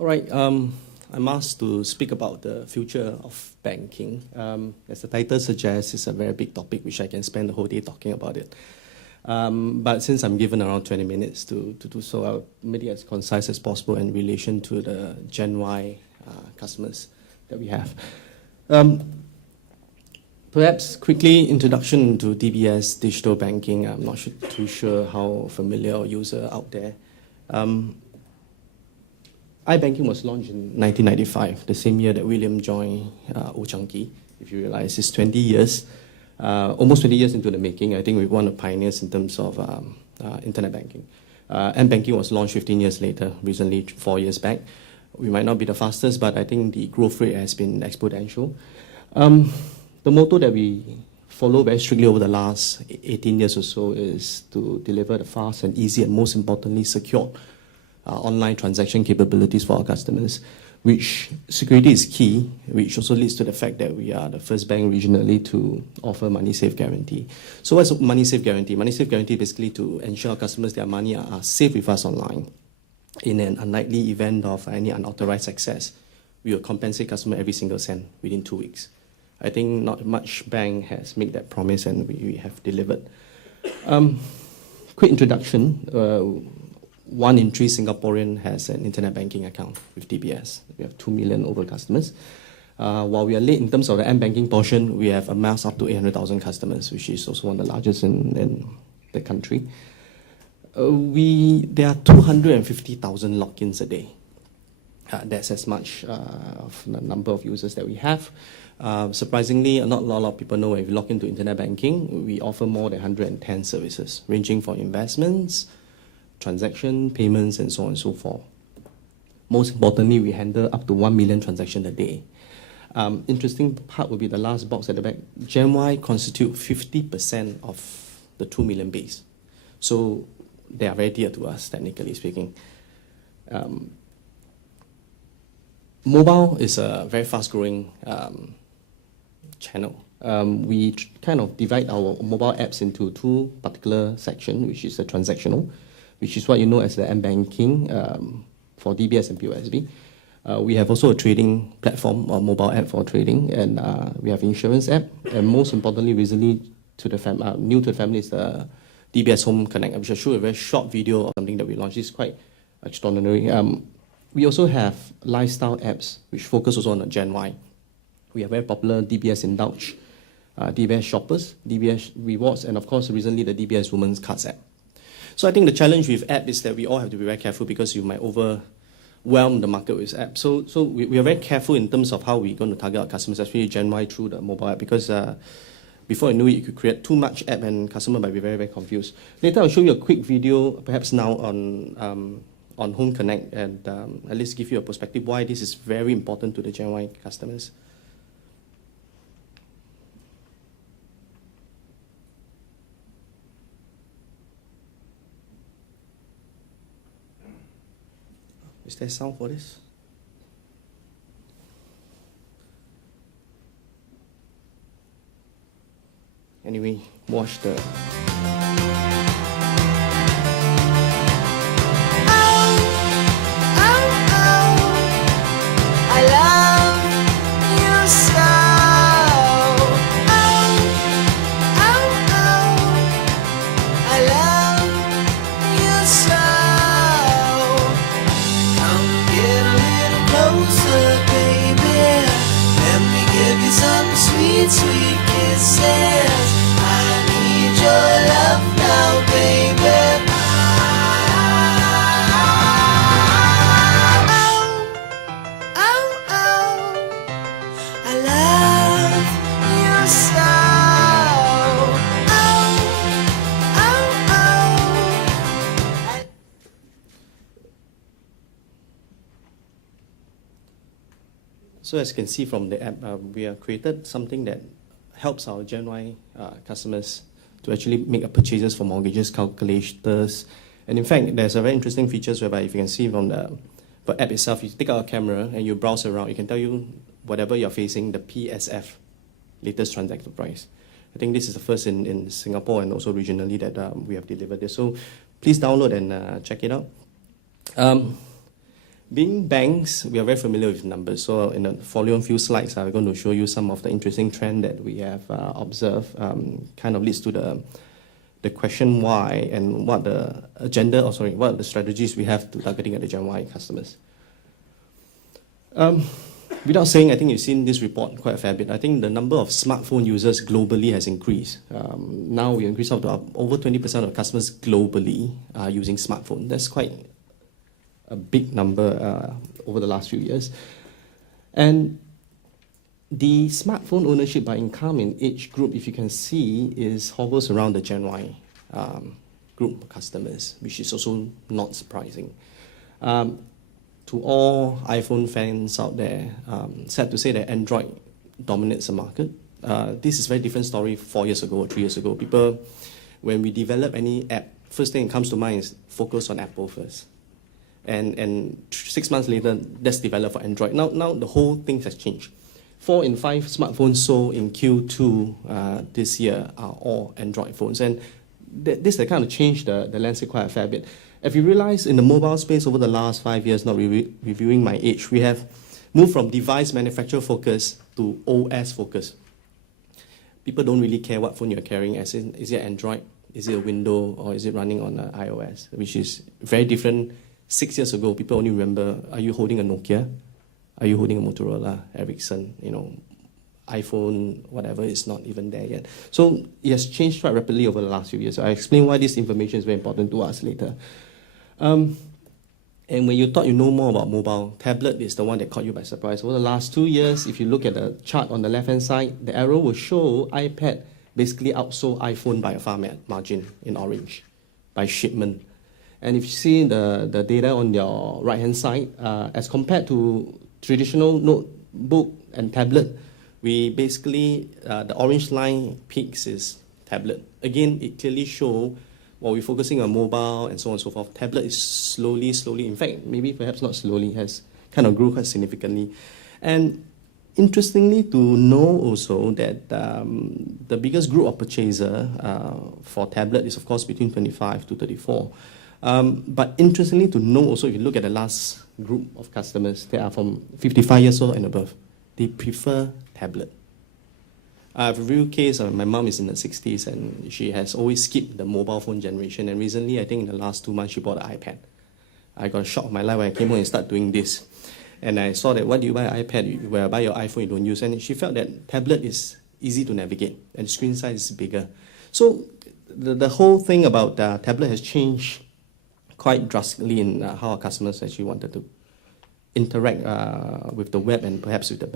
All right, I'm asked to speak about the future of banking. As the title suggests, it's a very big topic, which I can spend the whole day talking about it. But since I'm given around 20 minutes to do so, I'll make it as concise as possible in relation to the Gen Y customers that we have. Perhaps quickly introduction to DBS digital banking. I'm not too sure how familiar or user out there. iBanking was launched in 1995, the same year that William joined Old Chang Kee. If you realize, it's 20 years, almost 20 years into the making. I think we're one of the pioneers in terms of internet banking. M-banking was launched 15 years later, recently 4 years back. We might not be the fastest, but I think the growth rate has been exponential. The motto that we follow very strictly over the last 18 years or so is to deliver the fast and easy and most importantly secure online transaction capabilities for our customers, which security is key, which also leads to the fact that we are the first bank regionally to offer money safe guarantee. So what's money safe guarantee? Money safe guarantee basically to ensure our customers their money are safe with us online. In an unlikely event of any unauthorized access, we will compensate customer every single cent within 2 weeks. I think not much bank has made that promise, and we have delivered. Quick introduction. 1 in 3 Singaporean has an internet banking account with DBS. We have 2 million over customers. While we are late in terms of the M-banking portion, we have amassed up to 800,000 customers, which is also one of the largest in the country. There are 250,000 logins a day. That's as much of the number of users that we have. Surprisingly, not a lot of people know if you log into internet banking, we offer more than 110 services, ranging from investments, transaction, payments, and so on and so forth. Most importantly, we handle up to 1 million transactions a day. Interesting part would be the last box at the back. Gen Y constitute 50% of the 2 million base. So they are very dear to us, technically speaking. Mobile is a very fast-growing channel. We kind of divide our mobile apps into 2 particular sections, which is the transactional, which is what you know as the M-banking for DBS and POSB. We have also a trading platform or mobile app for trading, and we have insurance app, and most importantly, recently new to the family is the DBS Home Connect, which I'll show a very short video of something that we launched. It's quite extraordinary. We also have lifestyle apps, which focus also on the Gen Y. We have very popular DBS Indulge, DBS Shoppers, DBS Rewards, and of course, recently the DBS Women's Cards app. So I think the challenge with app is that we all have to be very careful because you might overwhelm the market with apps. So we are very careful in terms of how we're going to target our customers, especially Gen Y through the mobile app, because before you know it, you could create too much app and customer might be very, very confused. Later, I'll show you a quick video, perhaps now on Home Connect, and at least give you a perspective why this is very important to the Gen Y customers. Is there sound for this? Anyway, watch the... Sweet kisses, I need your love now, baby. Oh, oh, oh, I love you so. Oh, oh, oh. So as you can see from the app, we have created something that helps our Gen Y customers to actually make purchases for mortgages, calculators. And in fact, there's a very interesting features whereby if you can see from the app itself, you take out a camera and you browse around, it can tell you whatever you're facing, the PSF, latest transaction price. I think this is the first in Singapore and also regionally that we have delivered this. So please download and check it out. Being banks, we are very familiar with numbers. So in the following few slides, I'm going to show you some of the interesting trend that we have observed. Kind of leads to the question why and what the agenda, what are the strategies we have to targeting at the Gen Y customers. Without saying, I think you've seen this report quite a fair bit. I think the number of smartphone users globally has increased. Now we increase up to over 20% of customers globally are using smartphone. That's quite a big number over the last few years. And the smartphone ownership by income in age group, if you can see, hovers around the Gen Y group of customers, which is also not surprising. To all iPhone fans out there, sad to say that Android dominates the market. This is a very different story 4 years ago or 3 years ago. People, when we develop any app, first thing that comes to mind is focus on Apple first. And 6 months later, that's developed for Android. Now the whole thing has changed. 4 in 5 smartphones sold in Q2 this year are all Android phones. And this has kind of changed the landscape quite a fair bit. If you realize in the mobile space over the last 5 years, not reviewing my age, we have moved from device manufacturer focus to OS focus. People don't really care what phone you're carrying, as in, is it Android, is it a Windows, or is it running on iOS, which is very different. 6 years ago, people only remember, are you holding a Nokia? Are you holding a Motorola, Ericsson, iPhone, whatever, is not even there yet. So it has changed quite rapidly over the last few years. So I explain why this information is very important to us later. And when you thought you know more about mobile, tablet is the one that caught you by surprise. Over the last 2 years, if you look at the chart on the left-hand side, the arrow will show iPad basically outsold iPhone by a far margin in orange, by shipment. And if you see the data on your right-hand side, as compared to traditional notebook and tablet, we basically, the orange line peaks is tablet. Again, it clearly shows while we're focusing on mobile and so on and so forth, tablet is slowly, in fact, maybe perhaps not slowly, has kind of grew quite significantly. And interestingly to know also that the biggest group of purchaser for tablet is of course between 25 to 34. But interestingly to know also, if you look at the last group of customers, they are from 55 years old and above. They prefer tablet. I have a real case. My mom is in her 60s and she has always skipped the mobile phone generation. And recently, I think in the last 2 months, she bought an iPad. I got a shock of my life when I came home and started doing this. And I saw that, why do you buy an iPad? Where I buy your iPhone, you don't use. And she felt that tablet is easy to navigate and the screen size is bigger. So the whole thing about tablet has changed quite drastically in how our customers actually wanted to interact with the web and perhaps with the